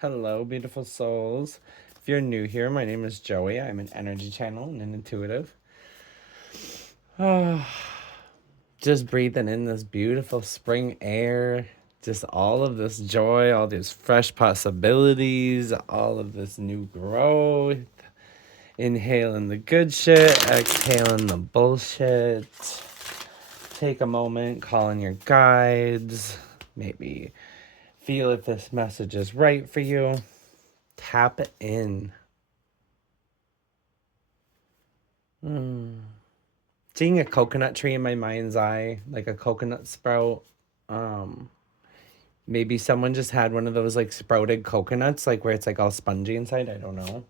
Hello, beautiful souls. If you're new here, my name is Joey. I'm an energy channel and an intuitive. Oh, just breathing in this beautiful spring air, just all of this joy, all these fresh possibilities, all of this new growth. Inhaling the good shit, exhaling the bullshit. Take a moment, call in your guides. Maybe feel if this message is right for you. Tap it in. Seeing a coconut tree in my mind's eye, like a coconut sprout. Um, Maybe someone just had one of those like sprouted coconuts, like where it's like all spongy inside. I don't know.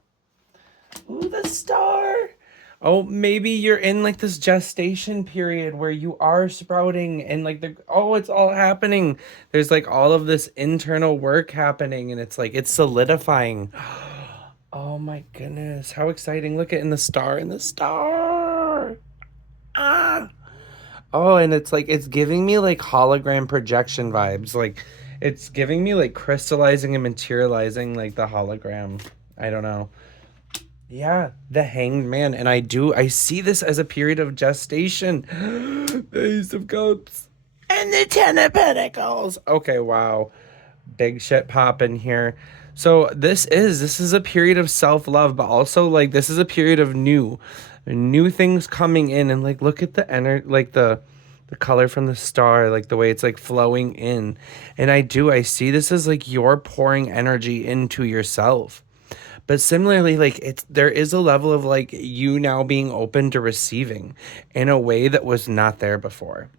Ooh, the star. Oh, maybe you're in like this gestation period where you are sprouting and like it's all happening. There's like all of this internal work happening and it's like it's solidifying. Oh my goodness, how exciting. Look at in the star. Ah. Oh, and it's like it's giving me like hologram projection vibes. Like it's giving me like crystallizing and materializing like the hologram. I don't know. Yeah, the hanged man. And I see this as a period of gestation. The Ace of Cups. And the Ten of Pentacles. Okay, wow. Big shit popping here. So this is a period of self-love, but also like this is a period of new things coming in, and like look at the energy, like the color from the star, like the way it's like flowing in. And I see this as like you're pouring energy into yourself. But similarly, like there is a level of like you now being open to receiving in a way that was not there before.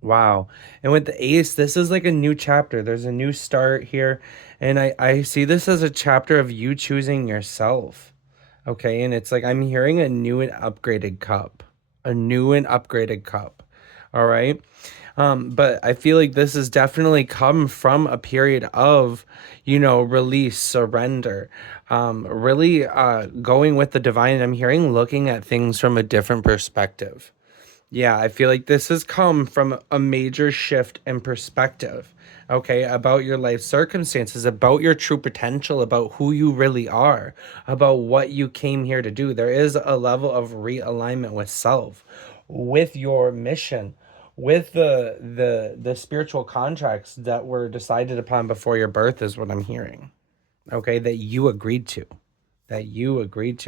Wow. And with the ace, this is like a new chapter. There's a new start here. And I see this as a chapter of you choosing yourself. Okay. And it's like I'm hearing a new and upgraded cup. A new and upgraded cup. All right. But I feel like this has definitely come from a period of, release, surrender, really going with the divine. I'm hearing looking at things from a different perspective. Yeah, I feel like this has come from a major shift in perspective, okay, about your life circumstances, about your true potential, about who you really are, about what you came here to do. There is a level of realignment with self, with your mission, with the spiritual contracts that were decided upon before your birth is what I'm hearing. Okay, that you agreed to,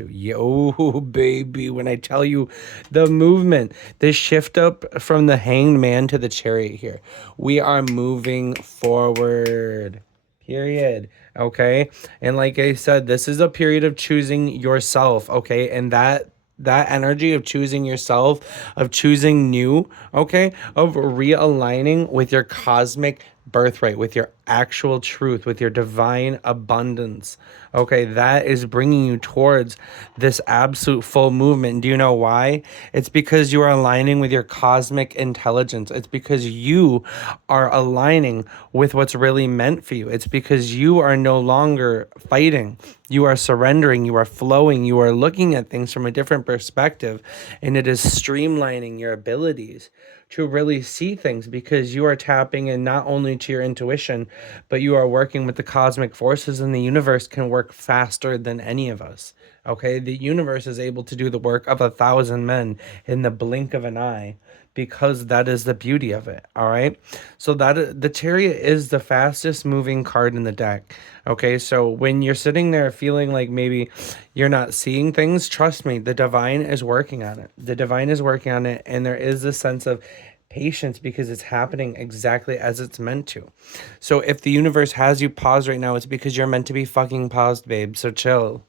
Yo, baby, when I tell you the movement, this shift up from the hanged man to the chariot here, we are moving forward. Period. Okay. And like I said, this is a period of choosing yourself. Okay. And that energy of choosing yourself, of choosing new, okay, of realigning with your cosmic birthright, with your actual truth, with your divine abundance. Okay, that is bringing you towards this absolute full movement. Do you know why? It's because you are aligning with your cosmic intelligence. It's because you are aligning with what's really meant for you. It's because you are no longer fighting. You are surrendering, you are flowing, you are looking at things from a different perspective, and it is streamlining your abilities to really see things because you are tapping in not only to your intuition, but you are working with the cosmic forces, and the universe can work faster than any of us. Okay, the universe is able to do the work of 1,000 men in the blink of an eye because that is the beauty of it. All right, so that the chariot is the fastest moving card in the deck. Okay, so when you're sitting there feeling like maybe you're not seeing things, trust me, the divine is working on it. The divine is working on it, and there is this sense of patience because it's happening exactly as it's meant to. So if the universe has you paused right now, it's because you're meant to be fucking paused, babe. So chill.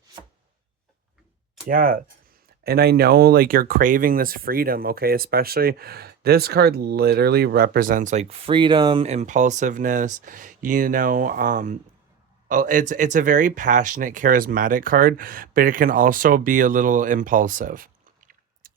Yeah. And I know like you're craving this freedom, okay? Especially this card literally represents like freedom, impulsiveness, you know, it's a very passionate, charismatic card, but it can also be a little impulsive.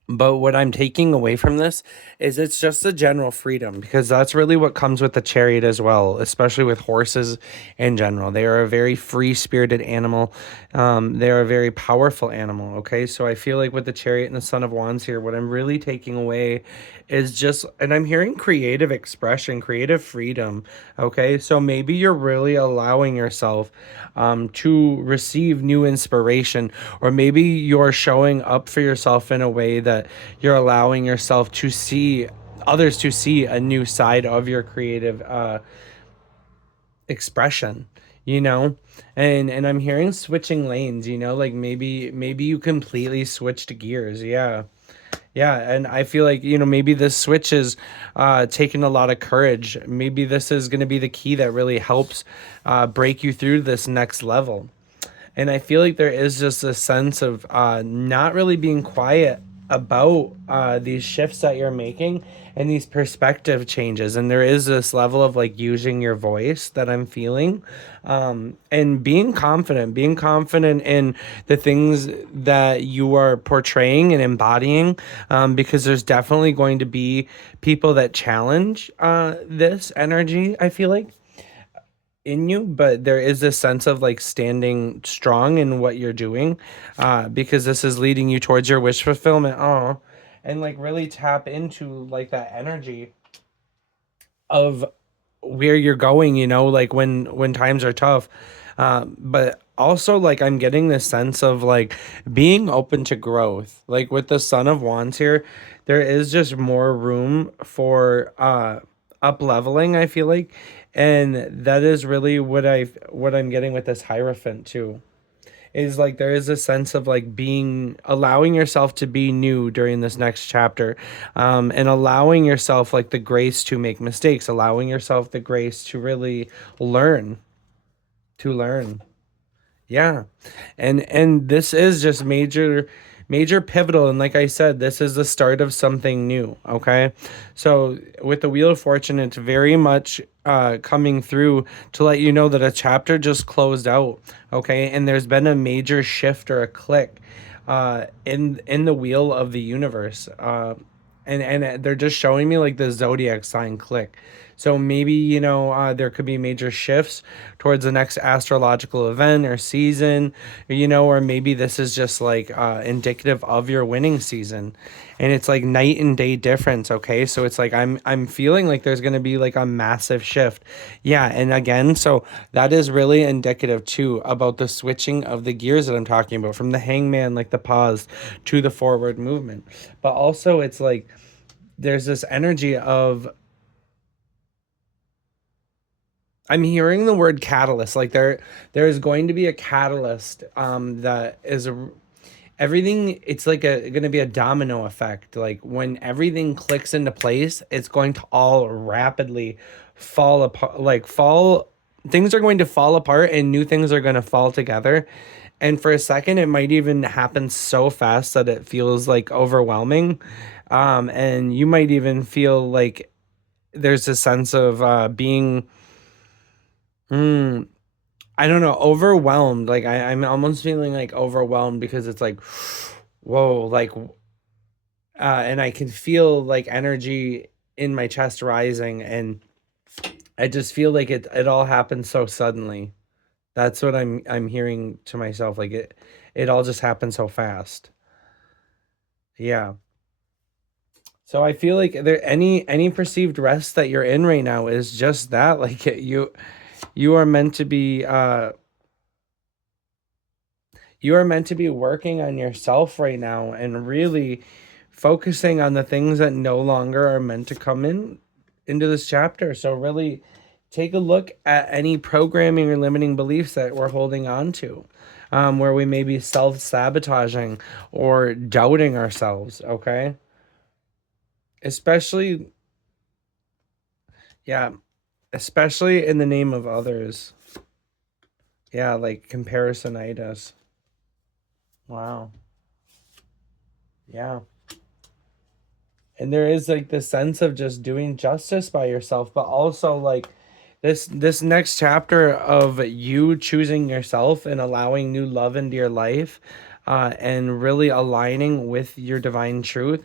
But what I'm taking away from this is it's just a general freedom, because that's really what comes with the chariot as well, especially with horses in general. They are a very free spirited animal. They're a very powerful animal. Okay. So I feel like with the chariot and the Son of Wands here, what I'm really taking away is just, and I'm hearing creative expression, creative freedom. Okay. So maybe you're really allowing yourself to receive new inspiration, or maybe you're showing up for yourself in a way that you're allowing yourself to see others to see a new side of your creative expression, you know. And I'm hearing switching lanes, like maybe you completely switched gears. Yeah. Yeah, and I feel like, maybe this switch is taking a lot of courage. Maybe this is going to be the key that really helps break you through this next level. And I feel like there is just a sense of not really being quiet about these shifts that you're making and these perspective changes. And there is this level of like using your voice that I'm feeling, and being confident in the things that you are portraying and embodying, because there's definitely going to be people that challenge this energy, I feel like, in you. But there is this sense of like standing strong in what you're doing, because this is leading you towards your wish fulfillment. Oh, and like really tap into like that energy of where you're going, like when times are tough. But also, like, I'm getting this sense of like being open to growth. Like with the Son of Wands here, there is just more room for up leveling, I feel like. And that is really what I'm getting with this Hierophant too, is like there is a sense of like being allowing yourself to be new during this next chapter, and allowing yourself like the grace to make mistakes, allowing yourself the grace to really learn learn. Yeah. And this is just major pivotal, and like I said, this is the start of something new. Okay. So with the Wheel of Fortune, it's very much coming through to let you know that a chapter just closed out. Okay. And there's been a major shift or a click in the wheel of the universe. And they're just showing me like the zodiac sign click. So maybe, there could be major shifts towards the next astrological event or season, or maybe this is just like indicative of your winning season. And it's like night and day difference. Okay. So it's like I'm feeling like there's gonna be like a massive shift. Yeah, and again, so that is really indicative too about the switching of the gears that I'm talking about, from the hangman, like the pause, to the forward movement. But also it's like there's this energy of, I'm hearing the word catalyst. Like there is going to be a catalyst that is everything. It's like going to be a domino effect. Like when everything clicks into place, it's going to all rapidly fall apart. Like fall things are going to fall apart and new things are going to fall together. And for a second, it might even happen so fast that it feels like overwhelming. And you might even feel like there's a sense of being, mm, I don't know, overwhelmed. Like I'm almost feeling like overwhelmed, because it's like, whoa, like, and I can feel like energy in my chest rising, and I just feel like it all happened so suddenly. That's what I'm hearing to myself. Like it all just happened so fast. Yeah. So I feel like there any perceived rest that you're in right now is just that. Like you are meant to be you are meant to be working on yourself right now and really focusing on the things that no longer are meant to come into this chapter. So really take a look at any programming or limiting beliefs that we're holding on to, where we may be self-sabotaging or doubting ourselves. Okay. Especially, yeah, especially in the name of others. Yeah, like comparisonitis. Wow. Yeah. And there is like this sense of just doing justice by yourself, but also like this next chapter of you choosing yourself and allowing new love into your life, and really aligning with your divine truth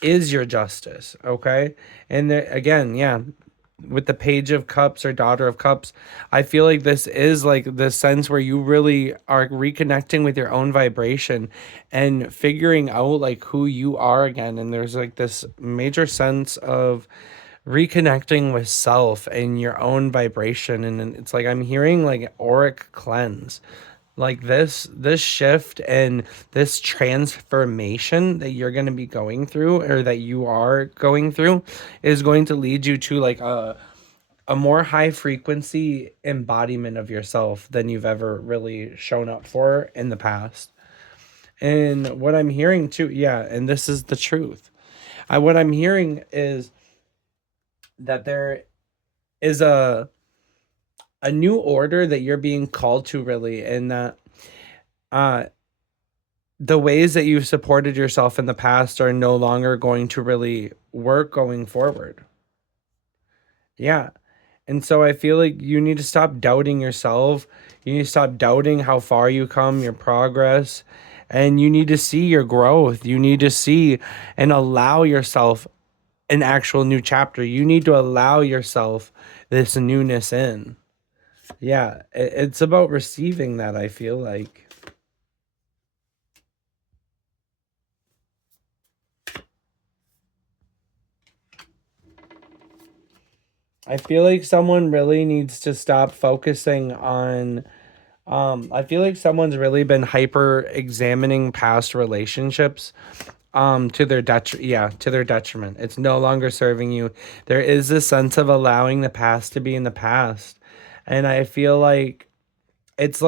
is your justice, okay? And there, again, yeah, with the Page of Cups or Daughter of Cups, I feel like this is like the sense where you really are reconnecting with your own vibration and figuring out like who you are again. And there's like this major sense of reconnecting with self and your own vibration. And it's like I'm hearing like auric cleanse, like this shift and this transformation that you're going to be going through, or that you are going through, is going to lead you to like a more high frequency embodiment of yourself than you've ever really shown up for in the past. And what I'm hearing too, yeah, and this is the truth. What I'm hearing is that there is a new order that you're being called to, really, and that uh the ways that you've supported yourself in the past are no longer going to really work going forward. Yeah. And so I feel like you need to stop doubting yourself. You need to stop doubting how far you come, your progress, and you need to see your growth. You need to see and allow yourself an actual new chapter. You need to allow yourself this newness in. Yeah, it's about receiving that, I feel like. I feel like someone really needs to stop focusing on I feel like someone's really been hyper examining past relationships to their to their detriment. It's no longer serving you. There is this sense of allowing the past to be in the past. And I feel like it's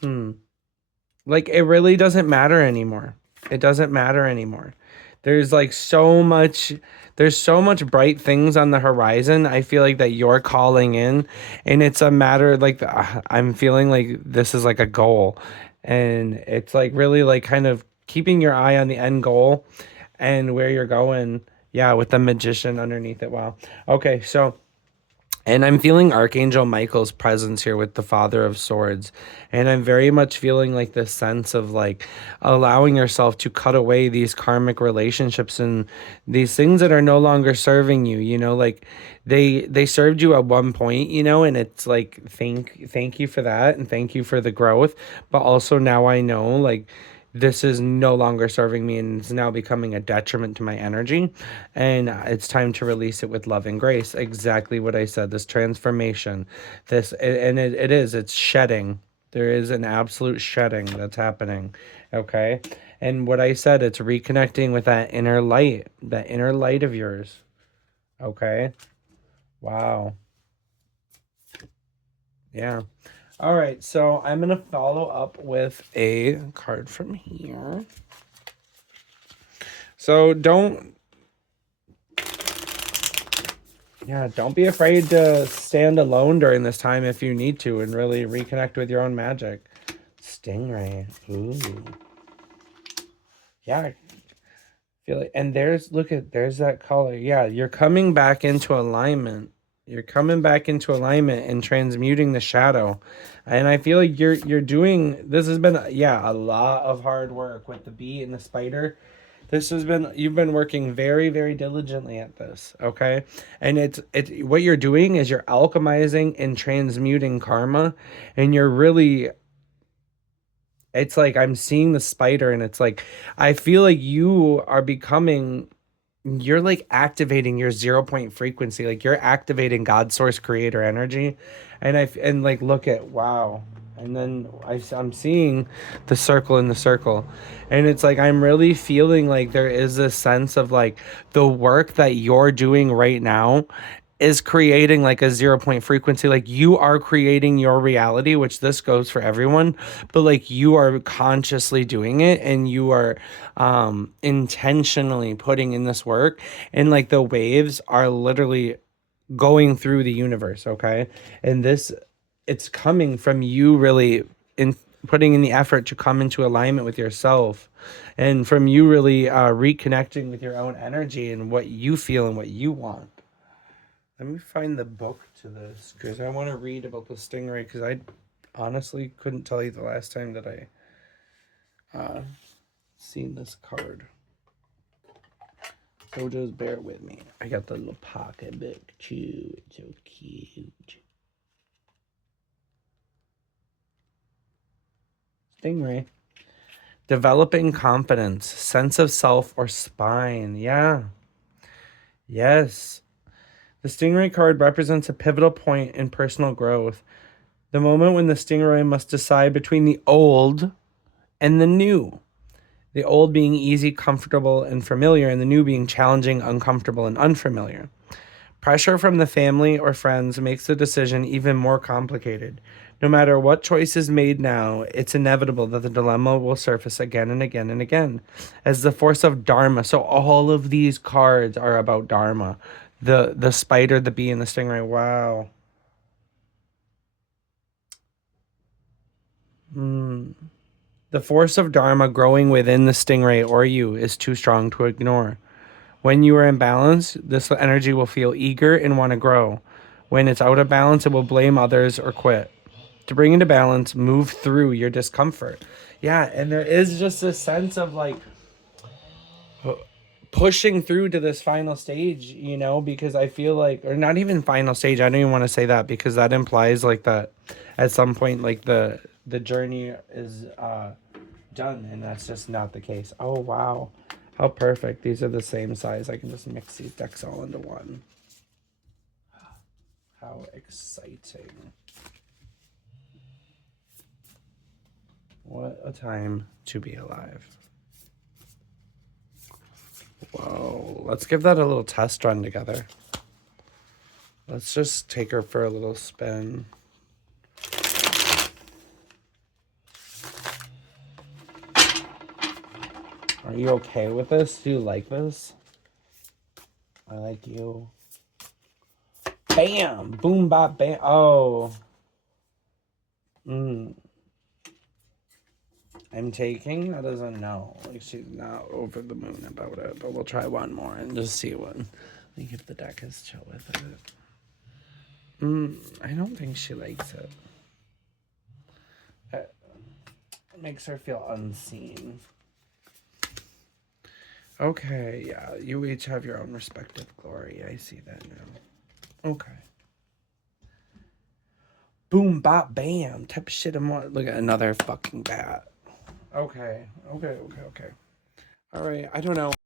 hmm, like it really doesn't matter anymore. It doesn't matter anymore. There's like so much there's so much bright things on the horizon. I feel like that you're calling in, and it's a matter like I'm feeling like this is like a goal, and it's like really like kind of keeping your eye on the end goal and where you're going. Yeah, with the magician underneath it. Wow. Okay, so and I'm feeling Archangel Michael's presence here with the Father of Swords. And I'm very much feeling like this sense of like allowing yourself to cut away these karmic relationships and these things that are no longer serving you, like they served you at one point, and it's like thank you for that, and thank you for the growth. But also now I know like this is no longer serving me, and it's now becoming a detriment to my energy, and it's time to release it with love and grace. Exactly what I said, this transformation, it's shedding. There is an absolute shedding that's happening. Okay. And what I said, it's reconnecting with that inner light of yours. Okay. Wow. Yeah. All right, so I'm going to follow up with a card from here. So don't be afraid to stand alone during this time if you need to, and really reconnect with your own magic. Stingray. Ooh. Yeah. I feel like, and there's that color. Yeah, you're coming back into alignment. You're coming back into alignment and transmuting the shadow. And I feel like you're doing this has been a lot of hard work with the bee and the spider. You've been working very, very diligently at this, okay? And it's what you're doing is you're alchemizing and transmuting karma, and you're really it's like I'm seeing the spider, and it's like I feel like you're like activating your 0 point frequency, like you're activating God source creator energy. And like look at wow. And then I'm seeing the circle in the circle, and it's like I'm really feeling like there is this sense of like the work that you're doing right now is creating like a 0 point frequency. Like you are creating your reality, which this goes for everyone, but like you are consciously doing it, and you are intentionally putting in this work, and like the waves are literally going through the universe, okay? And it's coming from you really in putting in the effort to come into alignment with yourself, and from you really reconnecting with your own energy and what you feel and what you want. Let me find the book to this because I want to read about the stingray because I honestly couldn't tell you the last time that I seen this card. So just bear with me. I got the little pocketbook too. It's so cute. Stingray. Developing confidence, sense of self, or spine. Yeah. Yes. The stingray card represents a pivotal point in personal growth. The moment when the stingray must decide between the old and the new. The old being easy, comfortable, and familiar, and the new being challenging, uncomfortable, and unfamiliar. Pressure from the family or friends makes the decision even more complicated. No matter what choice is made now, it's inevitable that the dilemma will surface again and again and again as the force of Dharma. So all of these cards are about Dharma. The spider, the bee, and the stingray. Wow. The force of Dharma growing within the stingray or you is too strong to ignore. When you are in balance, this energy will feel eager and want to grow. When it's out of balance, it will blame others or quit. To bring into balance, move through your discomfort. Yeah, and there is just a sense of like pushing through to this final stage, you know, because I feel like, or not even final stage. I don't even want to say that because that implies like that at some point, like the journey is done, and that's just not the case. Oh wow, how perfect! These are the same size. I can just mix these decks all into one. How exciting! What a time to be alive. Whoa, let's give that a little test run together. Let's just take her for a little spin. Are you okay with this? Do you like this? I like you. Bam! Boom, bop, bam. Oh. I'm taking. That doesn't know. Like, she's not over the moon about it. But we'll try one more and just see what. Like, if the deck is chill with it. I don't think she likes it. It makes her feel unseen. Okay, yeah. You each have your own respective glory. I see that now. Okay. Boom, bop, bam. Type of shit. Look at another fucking bat. Okay. All right. I don't know.